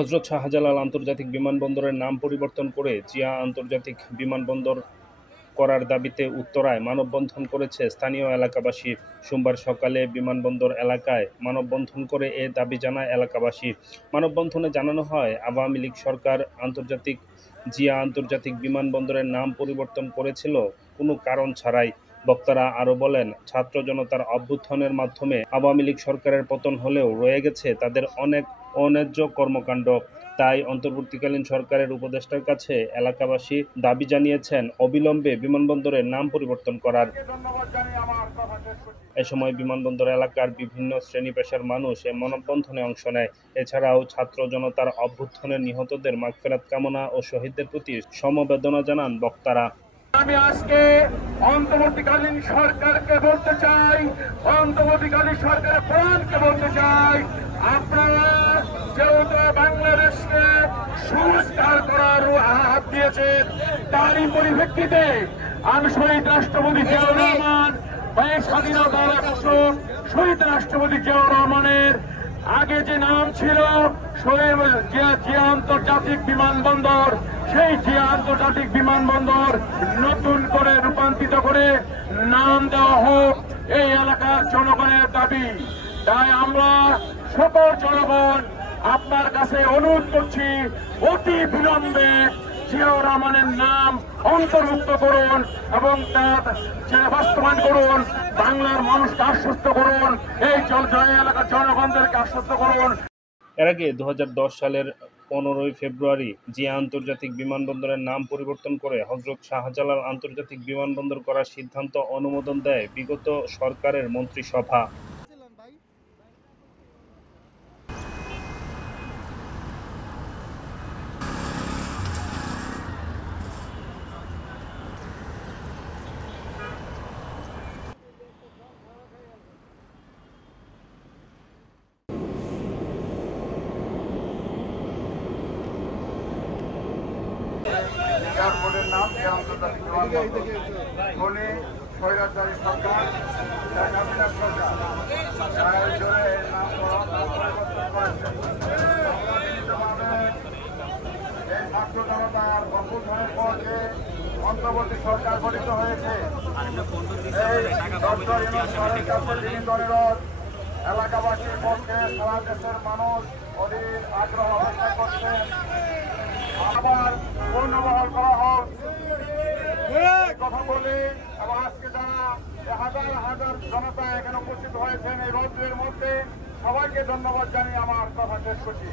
হযরত শাহজালাল আন্তর্জাতিক বিমানবন্দরের নাম পরিবর্তন করে জিয়া আন্তর্জাতিক বিমানবন্দর করার দাবিতে উত্তরায় মানববন্ধন করেছে স্থানীয় এলাকাবাসী। সোমবার সকালে বিমানবন্দর এলাকায় মানববন্ধন করে এ দাবি জানায় এলাকাবাসী। মানববন্ধনে জানানো হয়, আওয়ামী লীগ সরকার জিয়া আন্তর্জাতিক বিমানবন্দরের নাম পরিবর্তন করেছিল কোনো কারণ ছাড়াই। বক্তারা আরও বলেন, ছাত্র জনতার অভ্যুত্থানের মাধ্যমে আওয়ামী লীগ সরকারের পতন হলেও রয়ে গেছে তাদের অনেক অন্যায্য কর্মকাণ্ড। তাই অন্তর্বর্তীকালীন সরকারের উপদেষ্টার কাছে এলাকাবাসী দাবি জানিয়েছেন অবিলম্বে বিমানবন্দরের নাম পরিবর্তন করার। এ সময় বিমানবন্দর এলাকার বিভিন্ন শ্রেণী-পেশার মানুষ এ মানববন্ধনে অংশ নেয়। এছাড়াও ছাত্র জনতার অভ্যুত্থানের নিহতদের মাগফিরাত কামনা ও শহীদদের প্রতি সমবেদনা জানান বক্তারা। আমি আজকে অন্তর্বর্তীকালীন সরকারকে বলতে চাই, অন্তর্বর্তীকালীন সরকারের প্রধানকে বলতে চাই, আপনারা যেহেতু বাংলাদেশকে সংস্কার করার হাত দিয়েছেন, তারই পরিপ্রেক্ষিতে আমি শহীদ রাষ্ট্রপতি জিয়াউর রহমান, স্বাধীনতার ঘোষক শহীদ রাষ্ট্রপতি জিয়াউর রহমানের আগে যে নাম ছিল জিয়া আন্তর্জাতিক বিমানবন্দর, সেই জিয়া আন্তর্জাতিক বিমানবন্দর নতুন করে রূপান্তরিত করে নাম দেওয়া হোক, এই এলাকার জনগণের দাবি। তাই আমরা সকল জনগণ আপনার কাছে অনুরোধ করছি, অতি বিলম্বে জিয়াউর রহমানের নাম অন্তর্ভুক্ত করুন এবং তার বাস্তবায়ন করুন। বাংলার মানুষকে আশ্বস্ত করুন, এই এলাকার জনগণদেরকে আশ্বস্ত করুন। এর আগে 2010 সালের 15 ফেব্রুয়ারি জিয়া আন্তর্জাতিক বিমানবন্দরের নাম পরিবর্তন করে হযরত শাহজালাল আন্তর্জাতিক বিমানবন্দর করার সিদ্ধান্ত অনুমোদন দেয় বিগত সরকারের মন্ত্রিসভা। এয়ারপোর্টের নাম জিয়া আন্তর্জাতিক বিমানবন্দর। উনি স্বৈরাচারী সরকার, শেখ হাসিনা সরকার, এর নাম পরিবর্তন করেছেন। এই ছাত্র জনতার অভ্যুত্থানের পর যে অন্তর্বর্তী সরকার গঠিত হয়েছে, এই ডক্টর ইউনূস স্যারের কাছে যিনি দলেরত এলাকাবাসীর পক্ষে সারা দেশের মানুষ অধীর আগ্রহ অপেক্ষা করছেন, আবার পুনর্বহাল করা হোক কথা বলে। এবং আজকে যারা হাজার হাজার জনতা এখানে উপস্থিত হয়েছেন এই রৌদ্রের মধ্যে, সবাইকে ধন্যবাদ জানিয়ে আমার কথা শেষ করছি।